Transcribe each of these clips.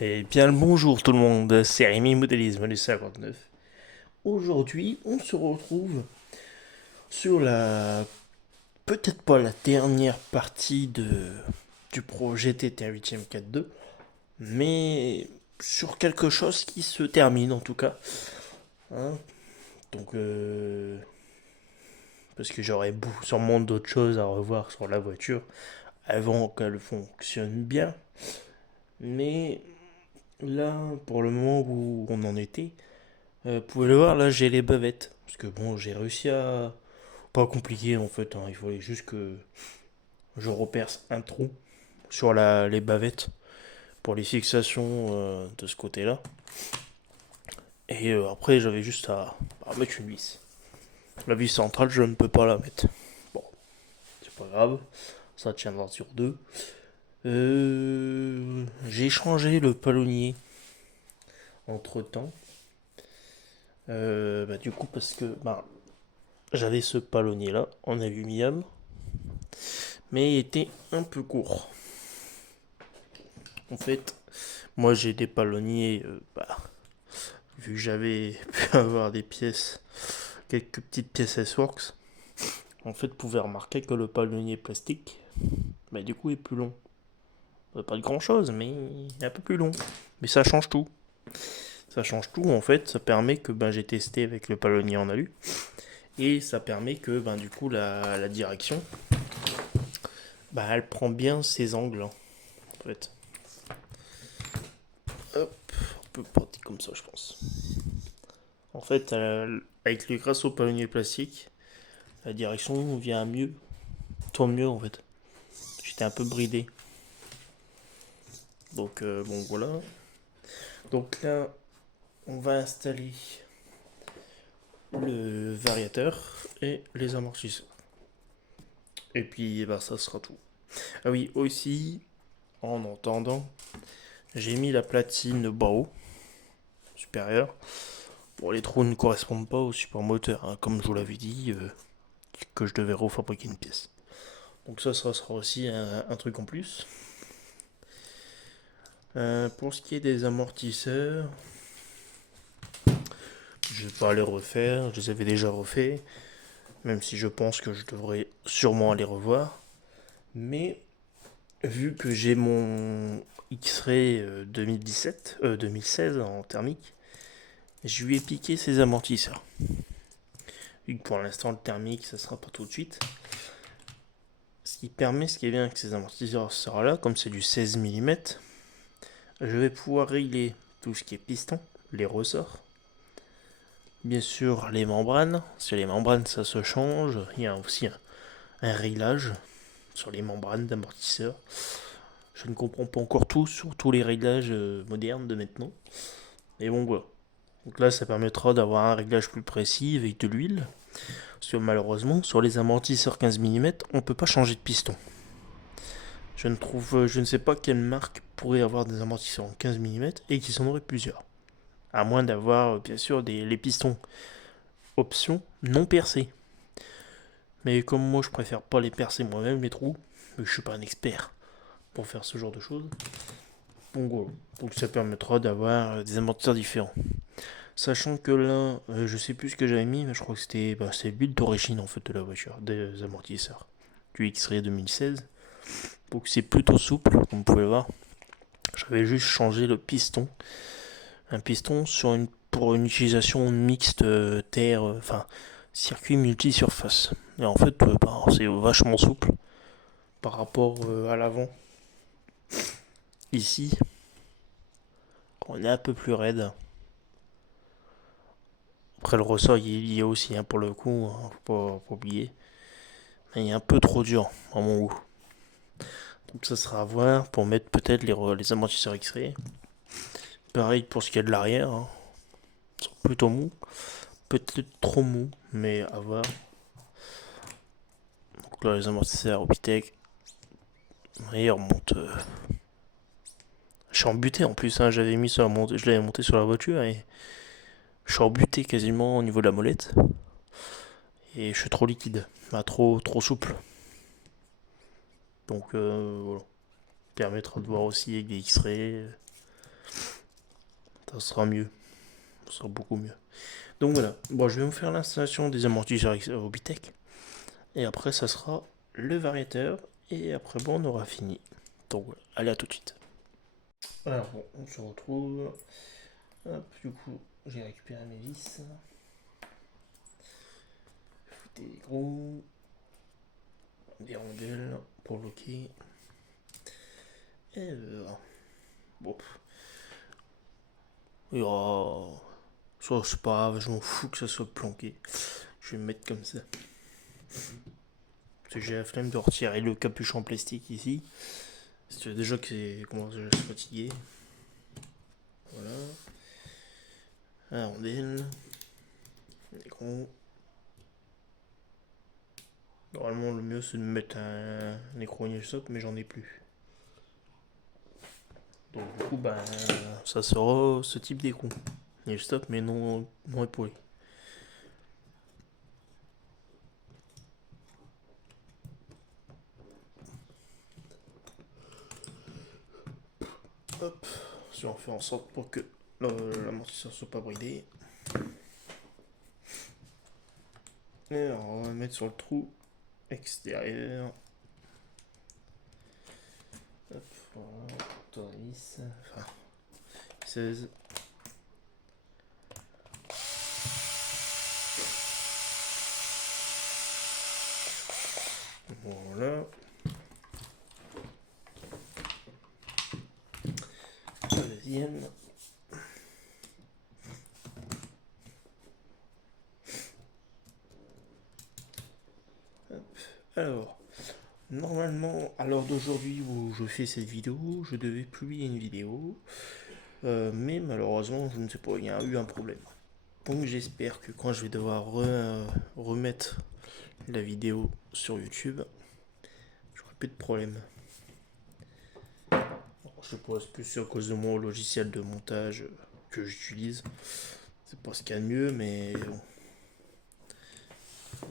Et bien le bonjour tout le monde, c'est Rémi Modélisme du 59. Aujourd'hui, on se retrouve sur la, peut-être pas la dernière partie du projet TT 8ème 4.2, mais sur quelque chose qui se termine en tout cas. Hein. Donc, parce que j'aurais sûrement d'autres choses à revoir sur la voiture avant qu'elle fonctionne bien. Mais là, pour le moment où on en était, vous pouvez le voir, là j'ai les bavettes. Parce que bon, j'ai réussi à... Pas compliqué en fait, hein. Il fallait juste que je reperce un trou sur les bavettes pour les fixations de ce côté-là. Et après, j'avais juste à mettre une vis. La vis centrale, je ne peux pas la mettre. Bon, c'est pas grave, ça tiendra sur deux. J'ai changé le palonnier entre temps. Du coup, parce que j'avais ce palonnier là en aluminium, mais il était un peu court. En fait, moi j'ai des palonniers, vu que j'avais pu avoir des pièces, quelques petites pièces S-Works, en fait, vous pouvez remarquer que le palonnier plastique, du coup, est plus long. Pas de grand chose, mais un peu plus long. Mais ça change tout. Ça change tout, en fait, ça permet que j'ai testé avec le palonnier en alu, et ça permet que du coup, la direction, elle prend bien ses angles, en fait. Hop, on peut porter comme ça, je pense. En fait, grâce au palonnier plastique, la direction vient mieux, tourne mieux en fait. J'étais un peu bridé. Donc bon voilà. Donc là, on va installer le variateur et les amortisseurs. Et puis ça sera tout. Ah oui, aussi, en entendant, j'ai mis la platine bas haut, supérieure. Bon, les trous ne correspondent pas au support moteur, hein, comme je vous l'avais dit, que je devais refabriquer une pièce. Donc ça sera aussi un truc en plus. Pour ce qui est des amortisseurs, je vais pas les refaire, je les avais déjà refaits, même si je pense que je devrais sûrement les revoir. Mais vu que j'ai mon X-Ray 2016 en thermique, je lui ai piqué ses amortisseurs. Vu que pour l'instant le thermique ça sera pas tout de suite. Ce qui est bien avec ces amortisseurs là, comme c'est du 16 mm, je vais pouvoir régler tout ce qui est piston, les ressorts. Bien sûr, les membranes. Sur les membranes, ça se change. Il y a aussi un réglage sur les membranes d'amortisseur. Je ne comprends pas encore tout sur tous les réglages modernes de maintenant. Et bon, voilà. Donc là, ça permettra d'avoir un réglage plus précis avec de l'huile. Parce que malheureusement, sur les amortisseurs 15 mm, on ne peut pas changer de piston. Je ne sais pas quelle marque pourrait avoir des amortisseurs en 15 mm et qui en aurait plusieurs. À moins d'avoir, bien sûr, les pistons option non percés. Mais comme moi je préfère pas les percer moi-même les trous, mais je suis pas un expert pour faire ce genre de choses. Bon voilà. Donc ça permettra d'avoir des amortisseurs différents. Sachant que là, je sais plus ce que j'avais mis, mais je crois que c'est l'huile d'origine en fait de la voiture, des amortisseurs. Du X-Ray 2016. Donc c'est plutôt souple, comme vous pouvez le voir. J'avais juste changé le piston. Un piston pour une utilisation mixte terre, circuit multi-surface. Et en fait, c'est vachement souple par rapport à l'avant. Ici, on est un peu plus raide. Après, le ressort, il y a aussi, hein, pour le coup, hein, faut pas oublier. Mais il est un peu trop dur, à mon goût. Donc, ça sera à voir pour mettre peut-être les amortisseurs X-Ray. Pareil pour ce qui est de l'arrière. Hein. Ils sont plutôt mous. Peut-être trop mous, mais à voir. Donc là, les amortisseurs Opitec. Et ils remontent. Je suis embuté en plus, hein, je l'avais monté sur la voiture et je suis embuté quasiment au niveau de la molette. Et je suis trop liquide, trop souple. Donc voilà. Permettra de voir aussi avec des X-rays. Ça sera mieux. Ça sera beaucoup mieux. Donc voilà. Bon, je vais vous faire l'installation des amortisseurs Obitech. Et après, ça sera le variateur. Et après, bon, on aura fini. Donc voilà. Allez, à tout de suite. Alors bon, on se retrouve. Hop, du coup, j'ai récupéré mes vis. Des gros. Des rondelles pour bloquer. Et bon. Ça, c'est pas grave, je m'en fous que ça soit planqué. Je vais me mettre comme ça. Parce que j'ai la flemme de retirer le capuchon en plastique ici. Parce que déjà que c'est. Comment je suis fatigué. Voilà. La rondelle. Les gros. Normalement, le mieux c'est de mettre un écran stop, mais j'en ai plus. Donc, du coup, ben, ça sera ce type d'écran. Stop, mais non épaulé. Hop, si on fait en sorte pour que l'amortisseur soit pas bridé. Et on va mettre sur le trou extérieur. Hop, voilà, tournevis, enfin 16. Voilà. La deuxième. Hop. Alors, normalement, à l'heure d'aujourd'hui où je fais cette vidéo, je devais publier une vidéo. Mais malheureusement, je ne sais pas, il y a eu un problème. Donc j'espère que quand je vais devoir remettre la vidéo sur YouTube, j'aurai plus de problème. Je sais pas, est-ce que c'est à cause de mon logiciel de montage que j'utilise. C'est pas ce qu'il y a de mieux, mais bon.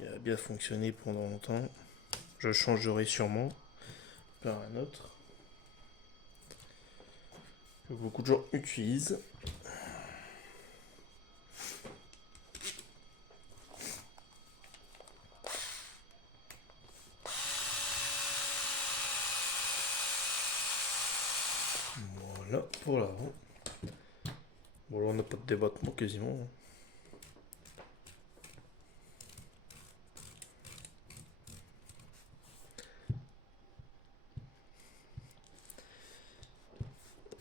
Il a bien fonctionné pendant longtemps. Je changerai sûrement par un autre que beaucoup de gens utilisent. Voilà pour l'avant. Bon là on n'a pas de débattement quasiment.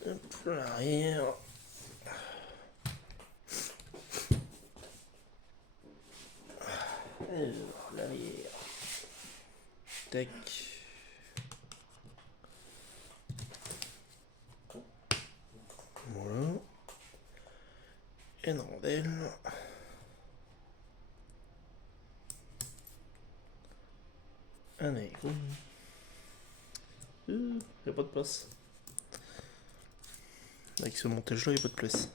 Hop, l'arrière. Alors, l'arrière. Tac. Voilà. Une rondelle. Un écho. Il n'y a pas de place. Avec ce montage là, il n'y a pas de place.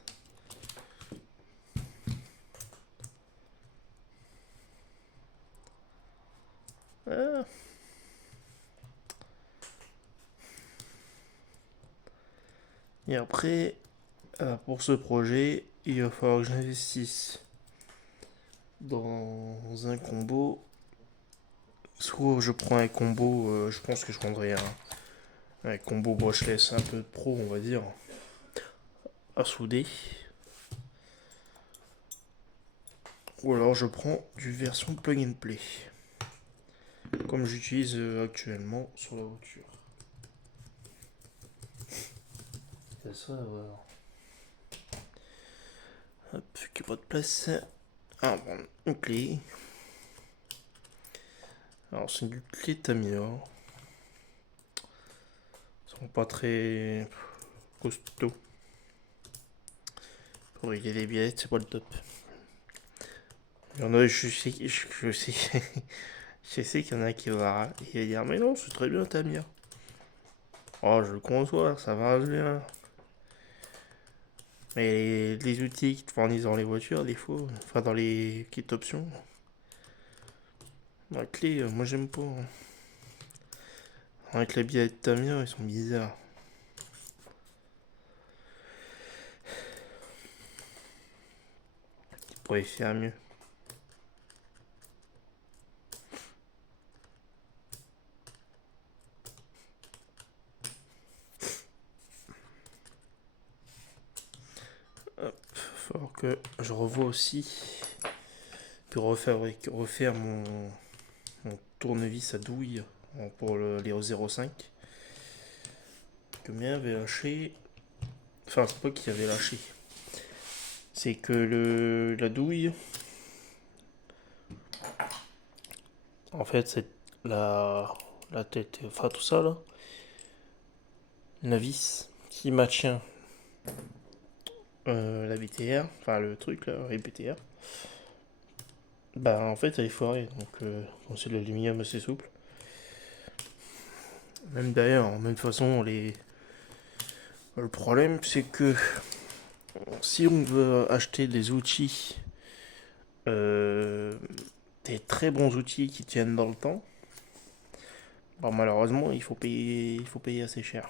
Ah. Et après, pour ce projet, il va falloir que j'investisse dans un combo. Soit je prends un combo, je pense que je prendrai un combo brushless un peu pro, on va dire, à souder. Ou alors je prends du version plug and play, comme j'utilise actuellement sur la voiture. C'est ça, voilà. Hop, qu'il n'y a pas de place. Ah, bon, une clé. Alors c'est une clé Tamiya. Ils sont pas très costauds. Pour régler les billettes, c'est pas le top. Il y en a, je sais, je sais qu'il y en a qui va dire mais non, c'est très bien Tamiya. Oh, je le conçois, ça marche bien. Mais les outils qu'ils te fournissent dans les voitures, des fois, enfin dans les kits options, dans la clé, moi j'aime pas. Avec les billets de Tamiya, ils sont bizarres. pourrais faire mieux. Hop, faut que je revoie aussi. Puis refaire mon tournevis à douille pour les 0,5. Combien avait lâché. Enfin, c'est pas qu'il avait lâché. C'est que la douille. En fait, c'est la tête, enfin tout ça là. La vis qui maintient la BTR, enfin le truc là, les BTR. Bah en fait elle est foirée, donc c'est de l'aluminium assez souple. Même d'ailleurs, en même façon, le problème c'est que si on veut acheter des outils, des très bons outils qui tiennent dans le temps, bon, malheureusement il faut payer assez cher.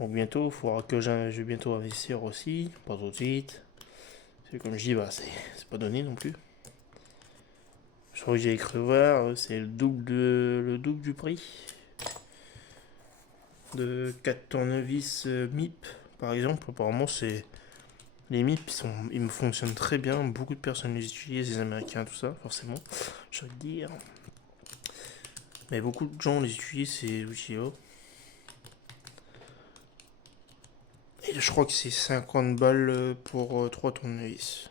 Donc bientôt, il faudra que je vais bientôt investir aussi, pas tout de suite. C'est comme je dis, bah c'est pas donné non plus. Je crois que j'ai cru voir, c'est le double du prix de 4 tournevis MIP par exemple. Apparemment, les MIP ils me fonctionnent très bien. Beaucoup de personnes les utilisent, les Américains, tout ça, forcément. Je veux dire. Mais beaucoup de gens les utilisent ces outils-là. Et je crois que c'est 50 balles pour 3 tournevis.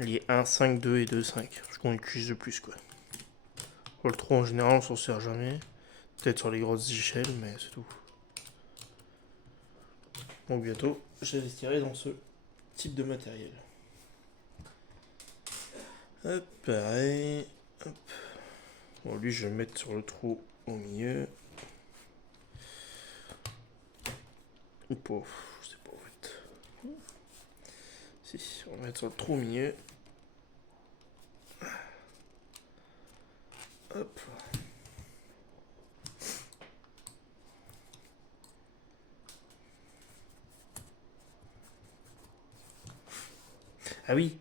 Les 1, 5, 2 et 2, 5. Je qu'on utilise le plus quoi. Pour le 3 en général, on s'en sert jamais. Peut-être sur les grosses échelles, mais c'est tout. Donc bientôt, j'investirai dans ce type de matériel. Hop, pareil. Hop. Bon, lui, je vais le mettre sur le trou au milieu. Ou pas, je sais pas en fait. Si, on va mettre sur le trou au milieu. Hop. Ah oui,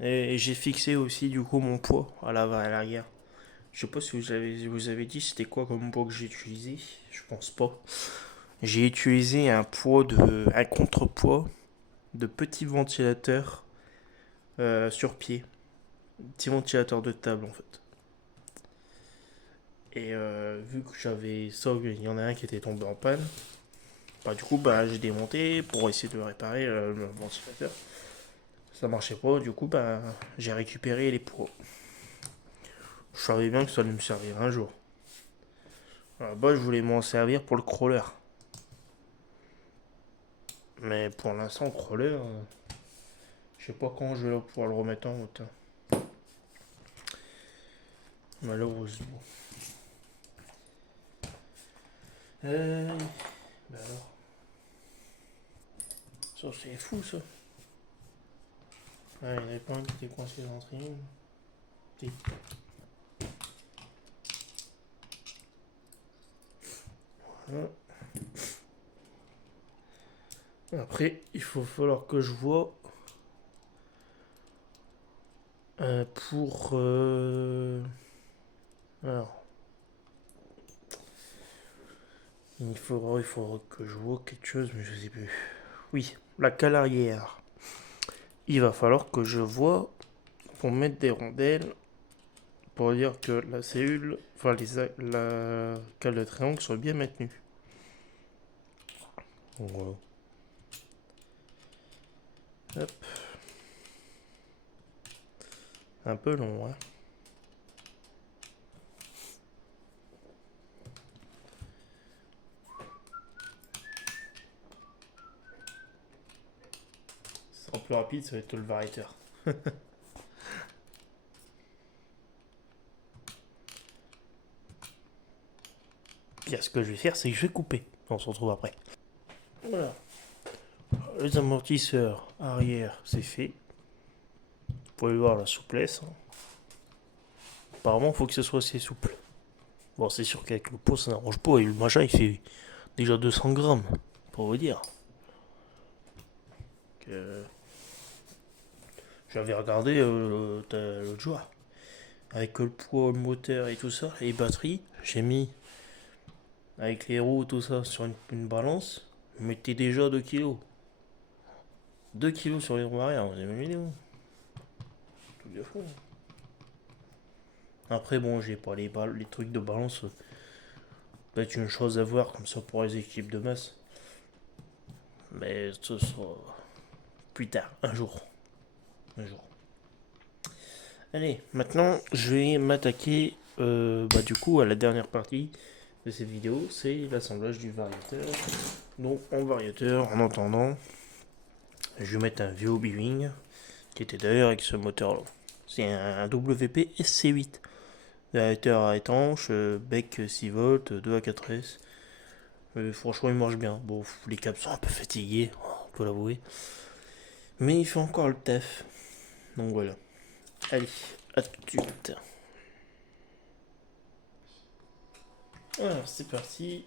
et j'ai fixé aussi du coup mon poids à l'arrière. Je sais pas si vous avez dit c'était quoi comme poids que j'ai utilisé. Je pense pas. J'ai utilisé un contrepoids de petit ventilateur sur pied. Petit ventilateur de table en fait. Et vu que j'avais ça, il y en a un qui était tombé en panne. Bah, du coup, bah, j'ai démonté pour essayer de réparer le ventilateur. Ça marchait pas, du coup, bah, j'ai récupéré les poids. Je savais bien que ça allait me servir un jour. Bah, je voulais m'en servir pour le crawler. Mais pour l'instant, le crawler, je sais pas quand je vais pouvoir le remettre en route. Malheureusement. Bah alors. Ça, c'est fou, ça. Ah, il y en avait pas un qui était coincé dans le triangle. Si. Voilà. Après, il faut falloir que je vois pour. Alors, il faudra que je vois quelque chose, mais je sais plus. Oui, la cale arrière. Il va falloir que je vois pour mettre des rondelles pour dire que la cellule, enfin la cale de triangle soit bien maintenue. Voilà. Hop. Un peu long, hein. Ce sera plus rapide, ça va être le variateur. Puis ce que je vais faire, c'est que je vais couper. On se retrouve après. Voilà. Les amortisseurs arrière, c'est fait. Vous pouvez voir la souplesse. Apparemment, il faut que ce soit assez souple. Bon, c'est sûr qu'avec le pot, ça n'arrange pas. Et le machin, il fait déjà 200 grammes, pour vous dire. Que j'avais regardé l'autre jour. Avec le poids, le moteur et tout ça, et les batteries, j'ai mis avec les roues, tout ça, sur une balance. Je mettais déjà 2 kilos. 2 kilos sur les roues arrière, vous imaginez vous. Tout de fou. Après, bon, j'ai pas les trucs de balance. Peut-être une chose à voir comme ça pour les équipes de masse. Mais ce sera plus tard, un jour. Un jour. Allez, maintenant je vais m'attaquer du coup à la dernière partie de cette vidéo, c'est l'assemblage du variateur. Donc en variateur, en entendant, je vais mettre un vieux B-Wing qui était d'ailleurs avec ce moteur là. C'est un WP SC8. Variateur à étanche, bec 6 volts, 2 à 4S. Franchement il marche bien. Bon, les câbles sont un peu fatigués, on peut l'avouer. Mais il fait encore le taf. Donc voilà. Allez, à tout de suite. Alors c'est parti.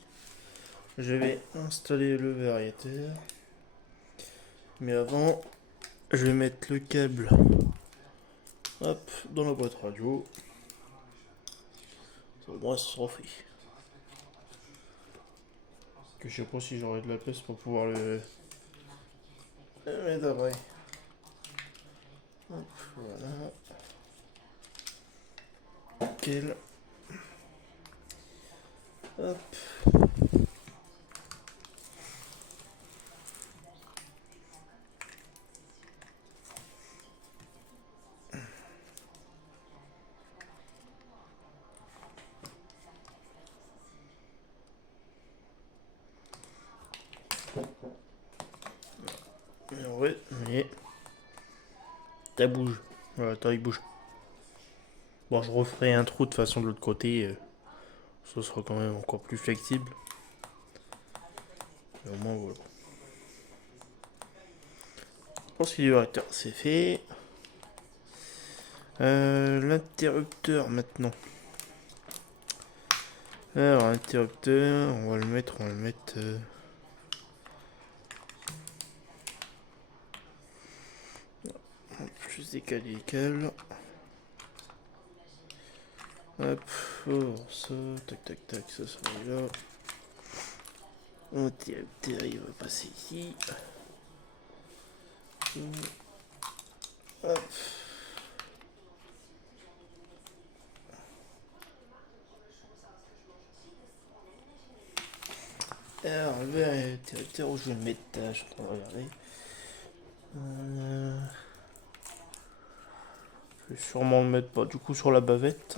Je vais installer le variateur. Mais avant, je vais mettre le câble hop, dans la boîte radio. Au moins ce sera fait. Que je sais pas si j'aurai de la place pour pouvoir le mettre après. Hop, voilà. Nickel. Hop. Ouais, mais ça bouge. Voilà, attends, il bouge. Bon, je referai un trou de façon de l'autre côté. Ce sera quand même encore plus flexible. Mais au moins, voilà. Pour ce qui est du variateur, c'est fait. L'interrupteur maintenant. Alors, l'interrupteur, on va le mettre. Juste décaler les câbles. Hop, oh, ça, tac tac tac, ça va là. L'interrupteur, il va passer ici. Hop. Alors, l'interrupteur, où je vais le mettre, je suis en train de regarder. Je vais sûrement le mettre du coup sur la bavette.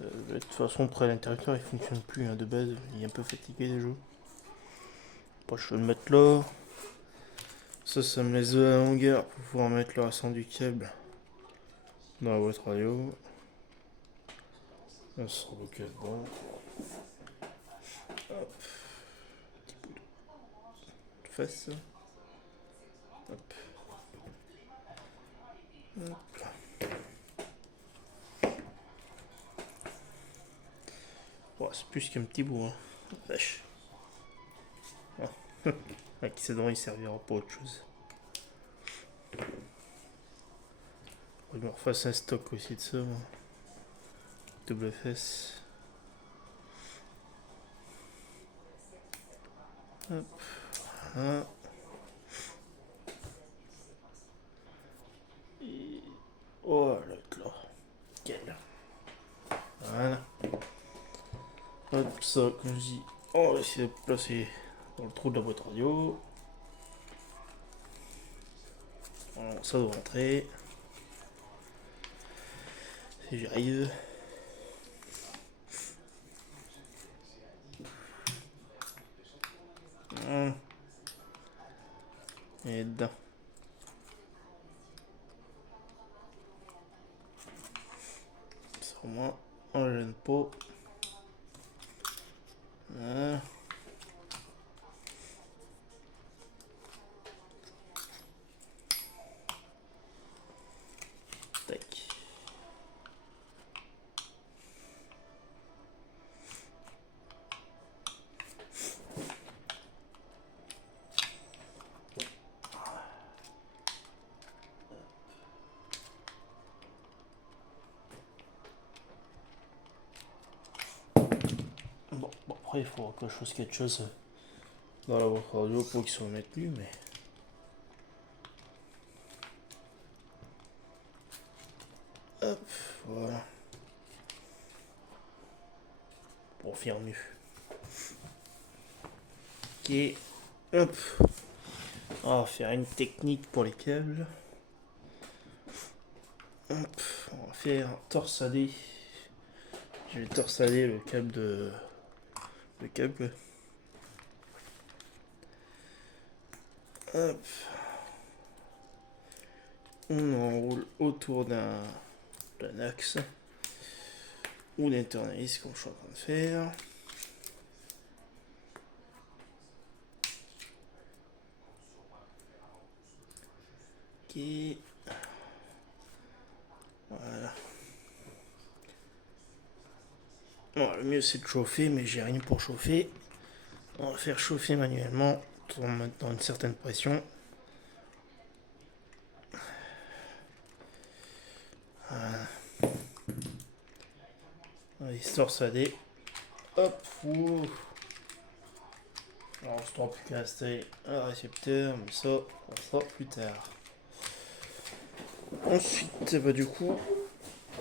De toute façon, après l'interrupteur il fonctionne plus de base, il est un peu fatigué déjà. Après, je vais le mettre là. Ça me laisse de la longueur pour pouvoir mettre le restant du câble dans la boîte radio. Ça sera le câble bon. Hop. Petit bout de face. Hop. Hop. Oh, c'est plus qu'un petit bout, hein. Vache. Ah. Avec ses dents, il servira pour autre chose. Je me refasse un stock aussi de ça, moi. Double fesse. Hop. Voilà. Et... oh, l'autre là. Quel. Voilà. Hop, ça, comme je dis, on va essayer de placer dans le trou de la boîte radio. Voilà, ça doit rentrer. Si j'y arrive. Et dedans. Ça au moins, on ne gêne pas. Voilà. Tac. Après il faut que je fasse quelque chose dans la boîte radio pour qu'ils soient maintenus, mais... Hop, voilà. Pour faire mieux. Ok, hop. On va faire une technique pour les câbles. Hop, on va faire torsader. Je vais torsader le câble de... Le câble. Hop. On enroule autour d'un axe. Ou d'un tournevis comme je suis en train de faire. Ok. Voilà. Bon, le mieux c'est de chauffer, mais j'ai rien pour chauffer. On va faire chauffer manuellement pour mettre dans une certaine pression. Voilà. Allez, torsader. Hop. Ouh. Alors, je ne plus qu'à installer un récepteur, mais ça, on fera plus tard. Ensuite, bah, du coup,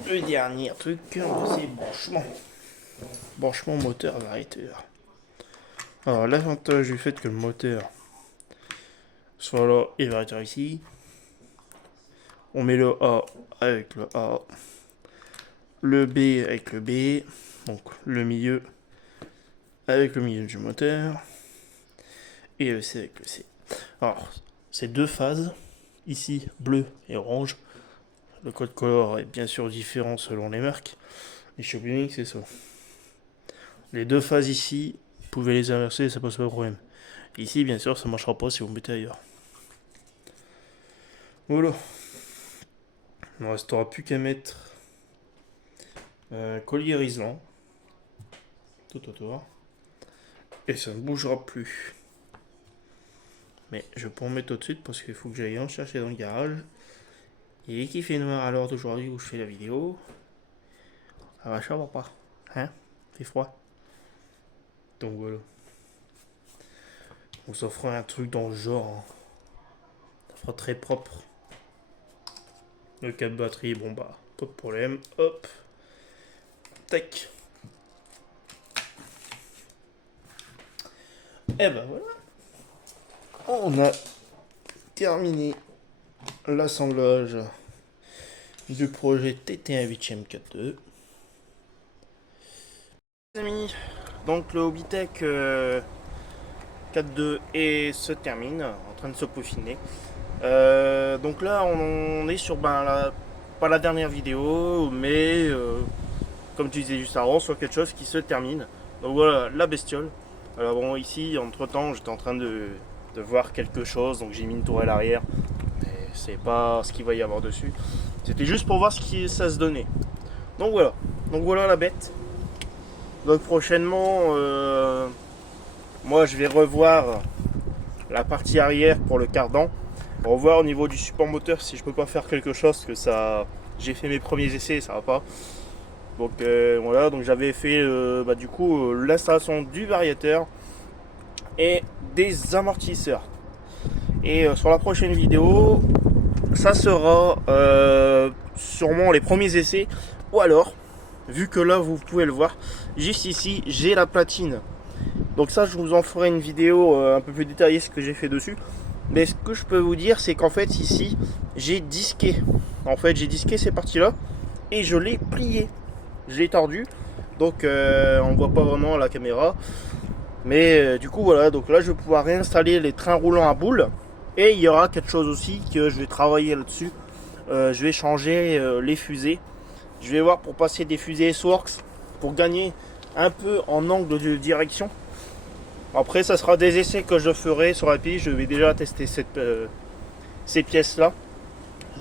le dernier truc, c'est branchement. Branchement moteur variateur. Alors, l'avantage du fait que le moteur soit là et le variateur ici, on met le A avec le A, le B avec le B, donc le milieu avec le milieu du moteur, et le C avec le C. Alors, c'est deux phases, ici bleu et orange. Le code couleur est bien sûr différent selon les marques. Les Shopee, c'est ça. Les deux phases ici, vous pouvez les inverser, ça pose pas de problème. Ici, bien sûr, ça ne marchera pas si vous mettez ailleurs. Voilà. Il ne restera plus qu'à mettre un collier isolant tout autour. Et ça ne bougera plus. Mais je peux en mettre tout de suite parce qu'il faut que j'aille en chercher dans le garage. Et qui fait noir à l'heure d'aujourd'hui où je fais la vidéo. Ça va chaud pas. Hein? C'est froid. Donc voilà. On ça fera un truc dans le genre. Hein. Ça fera très propre. Le câble batterie, bon bah, pas de problème. Hop. Tac. Et ben voilà. On a terminé l'assemblage du projet TT1 8ème 4.2. Les amis, donc le Hobbytech 4.2 se termine, en train de se peaufiner. Donc là on est sur pas la dernière vidéo, mais comme tu disais juste avant, sur quelque chose qui se termine. Donc voilà la bestiole. Alors bon, ici entre temps j'étais en train de voir quelque chose, donc j'ai mis une tourelle arrière. C'est pas ce qu'il va y avoir dessus. C'était juste pour voir ce qui ça se donnait. Donc voilà la bête. Donc prochainement, moi je vais revoir la partie arrière pour le cardan. Revoir au niveau du support moteur si je peux pas faire quelque chose, que ça, j'ai fait mes premiers essais, ça va pas. Donc voilà, donc j'avais fait du coup l'installation du variateur et des amortisseurs. Et sur la prochaine vidéo, ça sera sûrement les premiers essais, ou alors, vu que là vous pouvez le voir, juste ici j'ai la platine. Donc ça je vous en ferai une vidéo un peu plus détaillée ce que j'ai fait dessus. Mais ce que je peux vous dire c'est qu'en fait ici j'ai disqué. En fait j'ai disqué ces parties là et je l'ai plié. Je l'ai tordu. Donc on voit pas vraiment à la caméra. Mais du coup voilà, donc là je vais pouvoir réinstaller les trains roulants à boules. Et il y aura quelque chose aussi que je vais travailler là-dessus. Je vais changer les fusées. Je vais voir pour passer des fusées S-Works pour gagner un peu en angle de direction. Après ça sera des essais que je ferai sur la piste. Je vais déjà tester ces pièces là.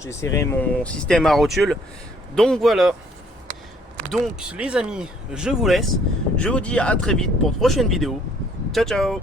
J'essaierai mon système à rotule. Donc voilà. Donc les amis, je vous laisse. Je vous dis à très vite pour de prochaines vidéos. Ciao ciao.